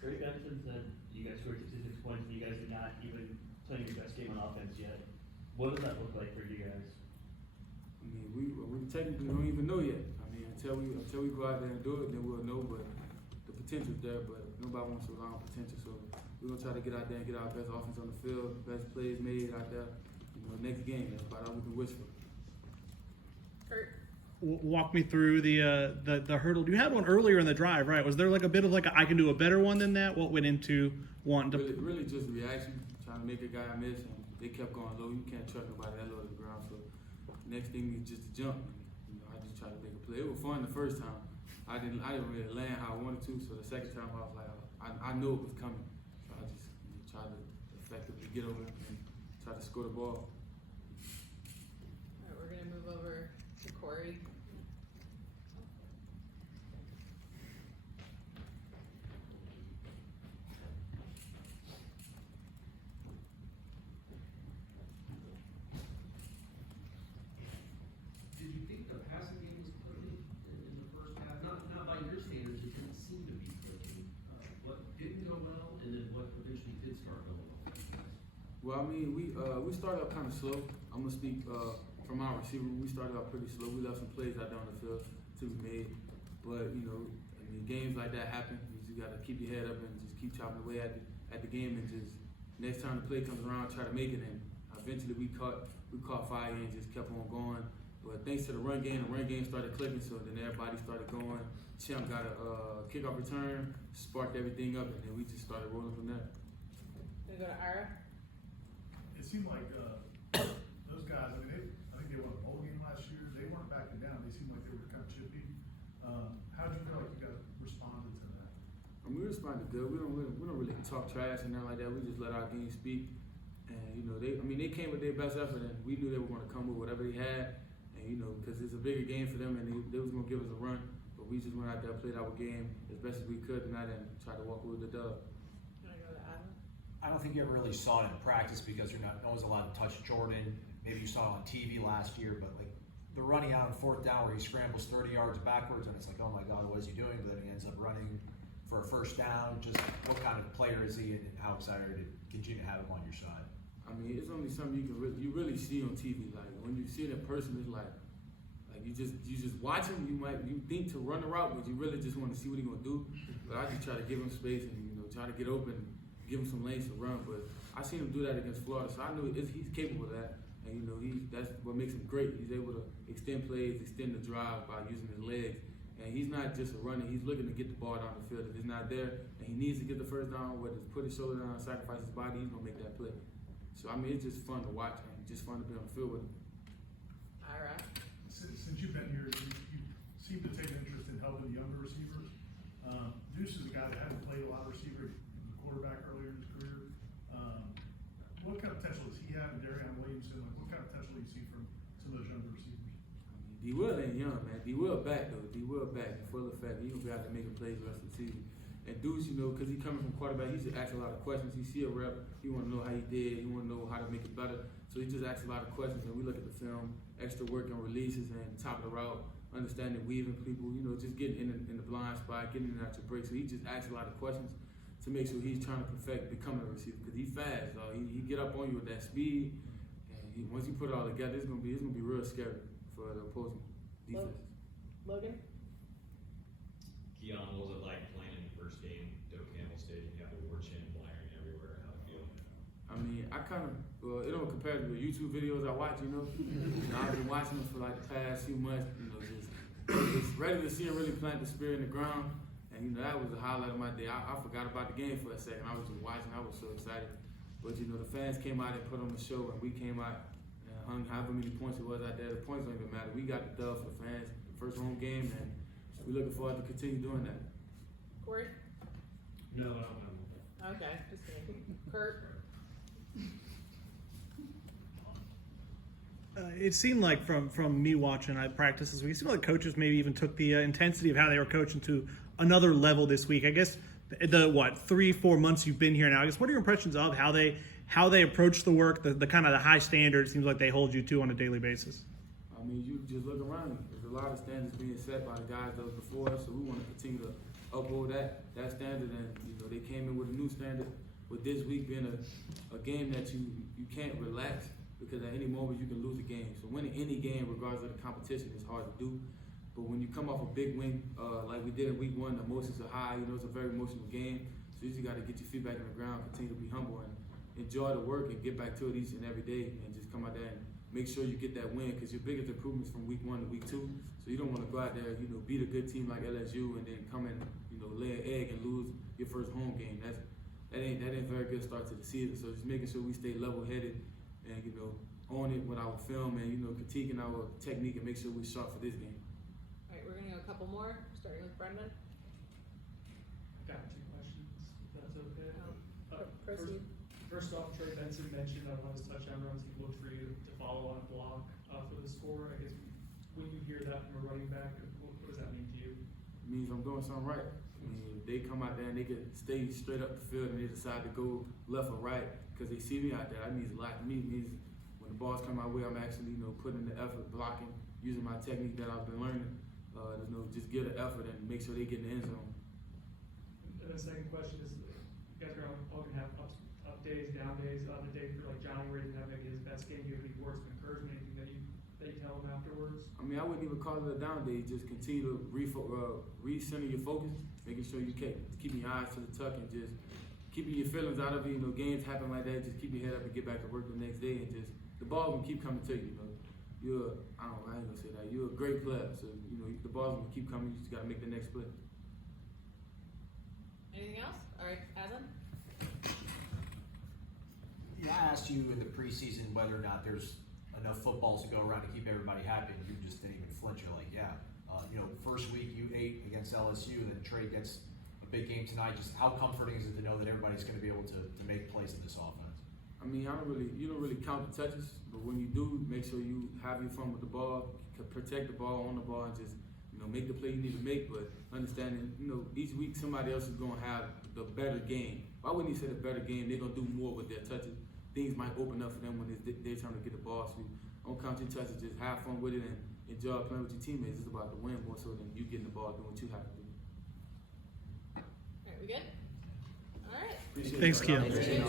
Greg mentioned that you guys scored 66 points and you guys are not even playing your best game on offense yet. What does that look like for you guys? I mean, we technically don't even know yet. I mean, until we go out there and do it, then we'll know. But the potential's there, but nobody wants to rely on potential. So we're gonna try to get out there and get our best offense on the field, best plays made out there. You know, next game, that's about all we can wish for. Kurt. Walk me through the hurdle. You had one earlier in the drive, right? Was there like a bit of like I can do a better one than that? What went into wanting to? Really just a reaction, trying to make a guy miss, and they kept going low. You can't trust nobody that low to the ground. So next thing is just to jump. You know, I just tried to make a play. It was fun the first time. I didn't really land how I wanted to. So the second time I was like, I knew it was coming. So I just tried to effectively get over it and try to score the ball. All right, we're gonna move over to Corey. Did you think the passing game was clicking in the first half? Not by your standards, it didn't seem to be clicking. What didn't go well, and then what eventually did start going well? Well, I mean, we started out kind of slow. I'm gonna speak from our receiver. We started out pretty slow. We left some plays out there on the field to be made, but you know, I mean, games like that happen. You just gotta keep your head up and just keep chopping away at the game, and just next time the play comes around, try to make it. And eventually, we caught fire and just kept on going. But thanks to the run game started clicking. So then everybody started going. Champ got a kickoff return, sparked everything up, and then we just started rolling from there. Gonna go to Ira. It seemed like those guys. I mean, I think they won a bowl game last year. They weren't backing down. They seemed like they were kind of chippy. How did you feel like you guys responded to that? And we responded good. We don't really talk trash and nothing like that. We just let our game speak. And you know, they came with their best effort, and we knew they were going to come with whatever they had. And you know, because it's a bigger game for them, and they was going to give us a run. But we just went out there, played our game as best as we could tonight, and tried to walk away with the dub. Gonna go to Adam. I don't think you ever really saw it in practice because you're not always allowed to touch Jordan. Maybe you saw it on TV last year, but like the running out on fourth down where he scrambles 30 yards backwards and it's like, oh my God, what is he doing? But then he ends up running for a first down. Just what kind of player is he, and how excited to continue to have him on your side? I mean, it's only something you really see on TV. Like when you see it in person, it's like you just watch him. You think to run the route, but you really just want to see what he's gonna do. But I just try to give him space and try to get open, give him some lanes to run. But I seen him do that against Florida, so I knew he's capable of that. And that's what makes him great. He's able to extend plays, extend the drive by using his legs. And he's not just a runner. He's looking to get the ball down the field. If it's not there and he needs to get the first down, whether it's put his shoulder down, sacrifice his body, he's gonna make that play. So I mean, it's just fun to watch and just fun to be on the field with him. Ira. Since you've been here, you seem to take an interest in helping the younger receivers. Deuce is a guy that hadn't played a lot of receiver. He was a quarterback earlier in his career. What kind of potential does he have, and Darion Williamson? Like, what kind of potential do you see from some of those younger receivers? D. Will ain't young, man. D. Will back though. D. Will back in full effect. He gonna be out there making plays the rest of the season. And Deuce, because he coming from quarterback, he just asks a lot of questions. He see a rep, he want to know how he did, he want to know how to make it better. So he just asks a lot of questions, and we look at the film, extra work on releases and top of the route, understanding weaving people, just getting in the blind spot, getting in out your break. So he just asks a lot of questions to make sure he's trying to perfect becoming a receiver, because he's fast. He get up on you with that speed, and once you put it all together, it's gonna be real scary for the opposing defense. Logan. Keon, what was it like playing in your first game, Doak Campbell Stadium? You got the war chant blaring everywhere. How'd it feel? I mean, it don't compare to the YouTube videos I watch, I've been watching them for like the past few months, just ready to see him really plant the spear in the ground. And, that was the highlight of my day. I forgot about the game for a second. I was just watching. I was so excited. But, the fans came out and put on the show, and we came out and hung however many points it was out there. The points don't even matter. We got the dub for the fans, first home game, and we're looking forward to continue doing that. Corey. No, I don't know. Okay, just kidding. Kurt. It seemed like from me watching practice this week, it seemed like coaches maybe even took the intensity of how they were coaching to another level this week. I guess the 3-4 months you've been here now, I guess what are your impressions of how they approach the work, the kind of the high standards seems like they hold you to on a daily basis? I mean, you just look around you. There's a lot of standards being set by the guys that was before us, so we want to continue to uphold that standard, and they came in with a new standard. With this week being a game that you can't relax, because at any moment you can lose a game. So winning any game, regardless of the competition, is hard to do. But when you come off a big win, like we did in week 1, the emotions are high. It's a very emotional game. So you just got to get your feet back on the ground, continue to be humble, and enjoy the work, and get back to it each and every day, and just come out there and make sure you get that win, because your biggest improvements from week 1 to week 2. So you don't want to go out there, beat a good team like LSU, and then come in, lay an egg and lose your first home game. That ain't a very good start to the season. So just making sure we stay level-headed and on it with our film, and critiquing our technique, and make sure we're sharp for this game. All right, we're gonna go a couple more, starting with Brendan. I've got 2 questions, if that's okay. Proceed. First off, Trey Benson mentioned on one of his touchdown runs he looked for you to follow on a block for the score. I guess when you hear that from a running back, what does that mean to you? It means I'm doing something right. I mean, if they come out there and they can stay straight up the field, and they decide to go left or right because they see me out there, that means a lot to me. It means when the balls come my way, I'm actually putting in the effort, blocking, using my technique that I've been learning. Just give the effort and make sure they get in the end zone. And the second question is, you guys are all gonna have up days, down days. On the day for like Johnny where he didn't have maybe his best game, do you have any words of encouragement, anything that you tell him afterwards? I mean, I wouldn't even call it a down day. Just continue to recenter your focus, making sure you keeping your eyes to the tuck, and just keeping your feelings out of it. Games happen like that. Just keep your head up and get back to work the next day, and just the ball will keep coming to you. I ain't gonna say that. You're a great player, so the balls will keep coming. You just gotta make the next play. Anything else? All right, Aslan. Yeah, I asked you in the preseason whether or not there's enough footballs to go around to keep everybody happy, and you just didn't even flinch. You're like, yeah. First week you ate against LSU, then Trey gets a big game tonight. Just how comforting is it to know that everybody's going to be able to make plays in this offense? I mean, you don't really count the touches, but when you do, make sure you have your fun with the ball, protect the ball, on the ball, and just make the play you need to make. But understanding, each week somebody else is going to have the better game. Why wouldn't you say the better game? They're going to do more with their touches. Things might open up for them when it's their time to get the ball. So don't count your touches. Just have fun with it and enjoy playing with your teammates. It's about the win more so than you getting the ball, doing what you have to do. All right, we good? All right. Appreciate Thanks, it. Keon. Thanks, Keon.